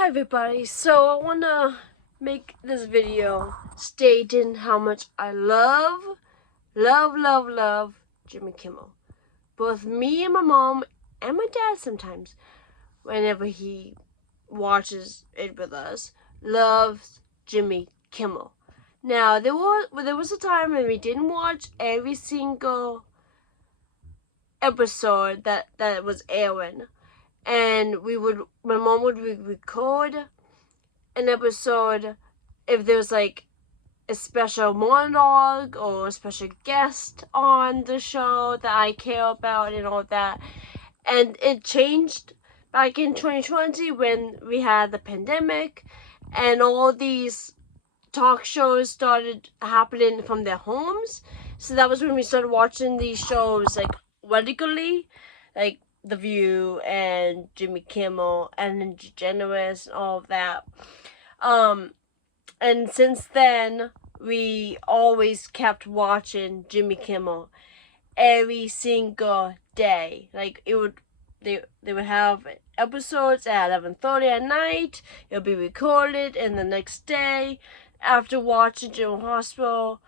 Hi everybody, so I want to make this video stating how much I love Jimmy Kimmel. Both me and my mom and my dad sometimes, whenever he watches it with us, loves Jimmy Kimmel. Now, there was a time when we didn't watch every single episode that was airing. And my mom would record an episode if there was like a special monologue or a special guest on the show that I care about and all that. And it changed back in 2020 when we had the pandemic and all these talk shows started happening from their homes. So that was when we started watching these shows like regularly, like The View and Jimmy Kimmel and DeGeneres and all of that. And since then, we always kept watching Jimmy Kimmel every single day. Like they would have episodes at 11:30 at night. It'll be recorded, and the next day, after watching General Hospital,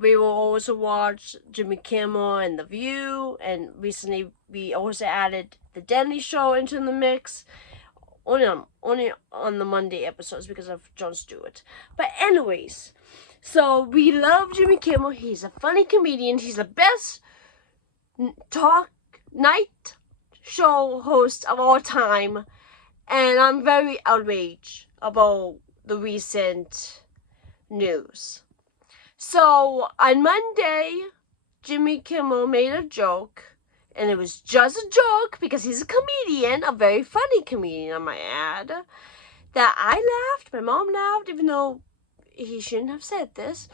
we will also watch Jimmy Kimmel and The View. And recently, we also added the Denny Show into the mix. Only on the Monday episodes because of Jon Stewart. But anyways, so we love Jimmy Kimmel. He's a funny comedian. He's the best night show host of all time. And I'm very outraged about the recent news. So on Monday, Jimmy Kimmel made a joke. And it was just a joke because he's a comedian, a very funny comedian, I might add. That I laughed, my mom laughed, even though he shouldn't have said this.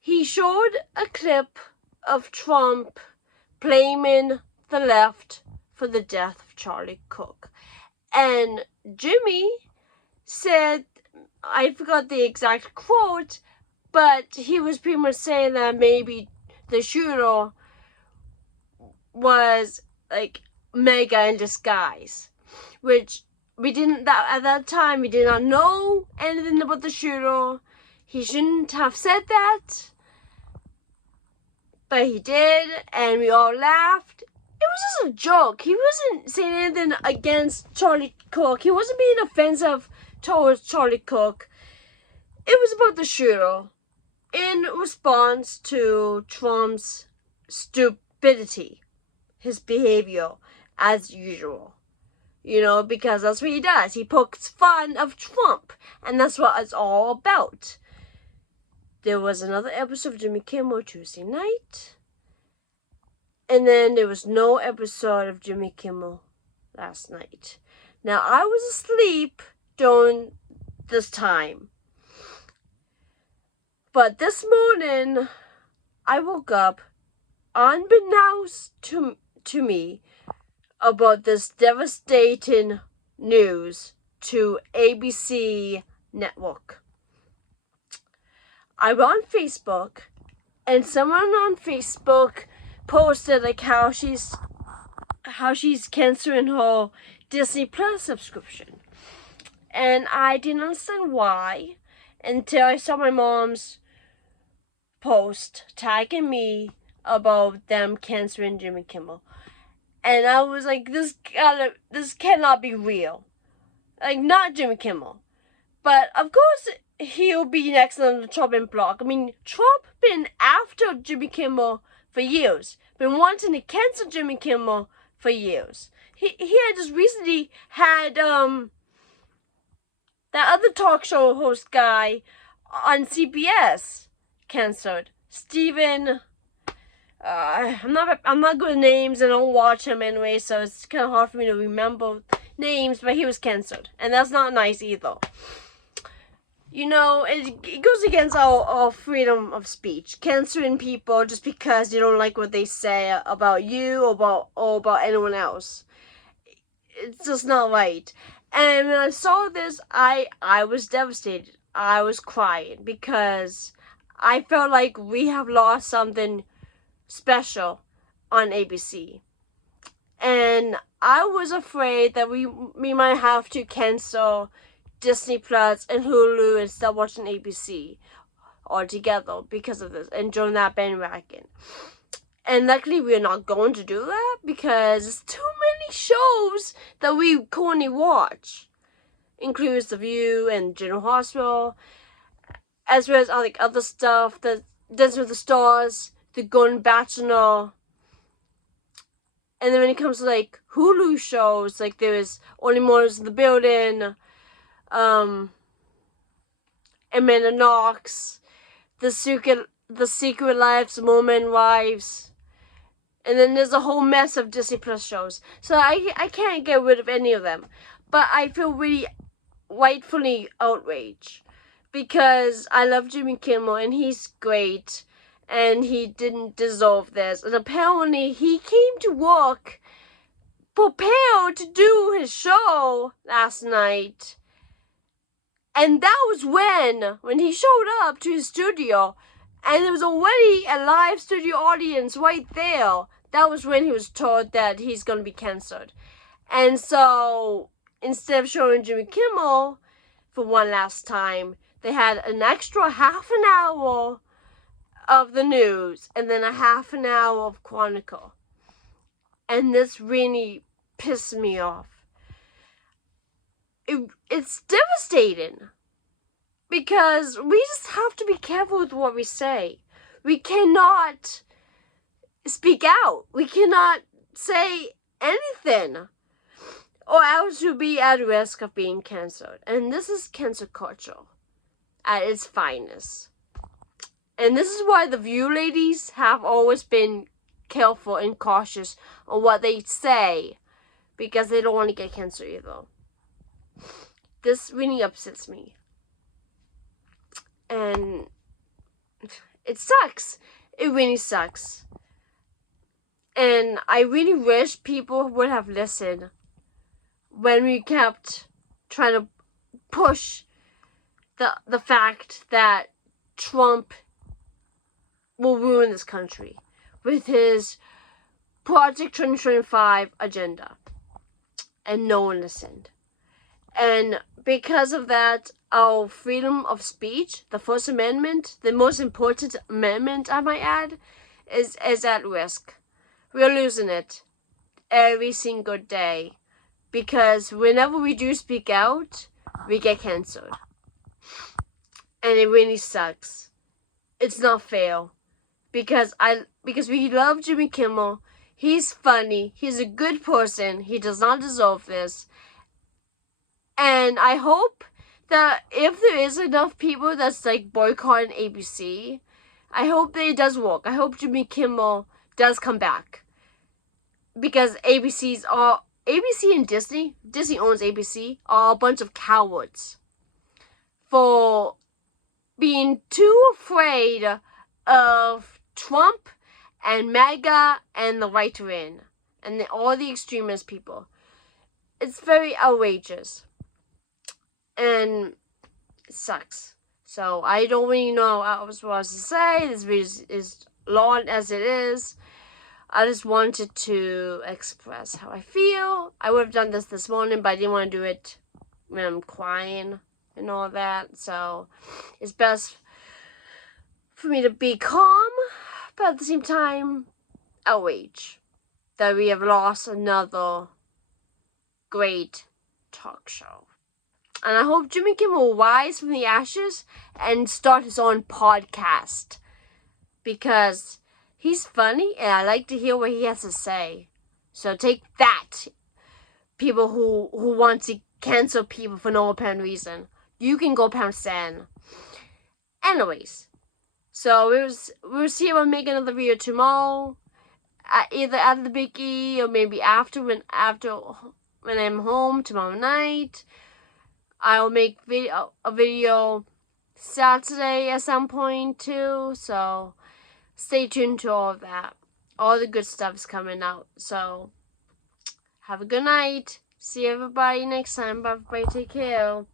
He showed a clip of Trump blaming the left for the death of Charlie Cook. And Jimmy said, I forgot the exact quote, but he was pretty much saying that maybe the shooter was like mega in disguise, which we didn't at that time we did not know anything about the shooter. He shouldn't have said that, but he did, and we all laughed. It was just a joke. He wasn't saying anything against Charlie Cook. He wasn't being offensive towards Charlie Cook. It was about the shooter in response to Trump's stupidity, his behavior as usual. You know, because that's what he does. He pokes fun of Trump, and that's what it's all about. There was another episode of Jimmy Kimmel Tuesday night, and then there was no episode of Jimmy Kimmel last night. Now, I was asleep during this time, but this morning, I woke up unbeknownst to me about this devastating news to ABC network. I went on Facebook, and someone on Facebook posted like how she's canceling her Disney Plus subscription, and I didn't understand why until I saw my mom's post tagging me about them canceling Jimmy Kimmel. And I was like, this cannot be real. Like, not Jimmy Kimmel. But, of course, he'll be next on the Trump block. I mean, Trump been after Jimmy Kimmel for years. Been wanting to cancel Jimmy Kimmel for years. He had just recently had, that other talk show host guy on CBS canceled. Steven... I'm not good at names, and I don't watch him anyway, so it's kind of hard for me to remember names, but he was cancelled, and that's not nice either. You know, it goes against our freedom of speech, canceling people just because you don't like what they say about you or about anyone else. It's just not right. And when I saw this, I was devastated. I was crying because I felt like we have lost something special on ABC. And I was afraid that we might have to cancel Disney Plus and Hulu and start watching ABC altogether because of this and join that bandwagon. And luckily we're not going to do that because it's too many shows that we currently watch. Includes The View and General Hospital, as well as other stuff, the Dancing with the Stars, The Golden Bachelor. And then when it comes to Hulu shows, there's Only Murders in the Building, Amanda Knox, The Secret Lives of Mormon Wives, and then there's a whole mess of Disney Plus shows. So I can't get rid of any of them, but I feel really rightfully outraged because I love Jimmy Kimmel and he's great. And he didn't deserve this. And apparently he came to work prepared to do his show last night. And that was when he showed up to his studio. And there was already a live studio audience right there. That was when he was told that he's going to be cancelled. And so instead of showing Jimmy Kimmel for one last time, they had an extra half an hour of the news and then a half an hour of Chronicle. And this really pissed me off. It's devastating because we just have to be careful with what we say. We cannot speak out. We cannot say anything, or else we'll be at risk of being cancelled. And this is cancel culture at its finest. And this is why the View ladies have always been careful and cautious on what they say, because they don't want to get cancelled either. This really upsets me. And it sucks. It really sucks. And I really wish people would have listened when we kept trying to push the fact that Trump will ruin this country with his Project 2025 agenda. And no one listened. And because of that, our freedom of speech, the First Amendment, the most important amendment I might add, is at risk. We're losing it every single day. Because whenever we do speak out, we get cancelled. And it really sucks. It's not fair. Because we love Jimmy Kimmel. He's funny. He's a good person. He does not deserve this. And I hope that if there is enough people that's boycotting ABC, I hope that it does work. I hope Jimmy Kimmel does come back. Because ABC and Disney owns ABC, are a bunch of cowards for being too afraid of Trump and MAGA and the right wing and all the extremist people. It's very outrageous and it sucks. So I don't really know what else to say. This video is long as it is. I just wanted to express how I feel. I would have done this morning, but I didn't want to do it when I'm crying and all that. So it's best for me to be calm, but at the same time, outrage that we have lost another great talk show. And I hope Jimmy Kimmel will rise from the ashes and start his own podcast. Because he's funny and I like to hear what he has to say. So take that, people who want to cancel people for no apparent reason. You can go pound sand. Anyways. So we'll see if I'll make another video tomorrow, either after the Big E or maybe after when I'm home tomorrow night. I'll make a video Saturday at some point too. So stay tuned to all of that. All the good stuff is coming out. So have a good night. See everybody next time. Bye. Everybody take care.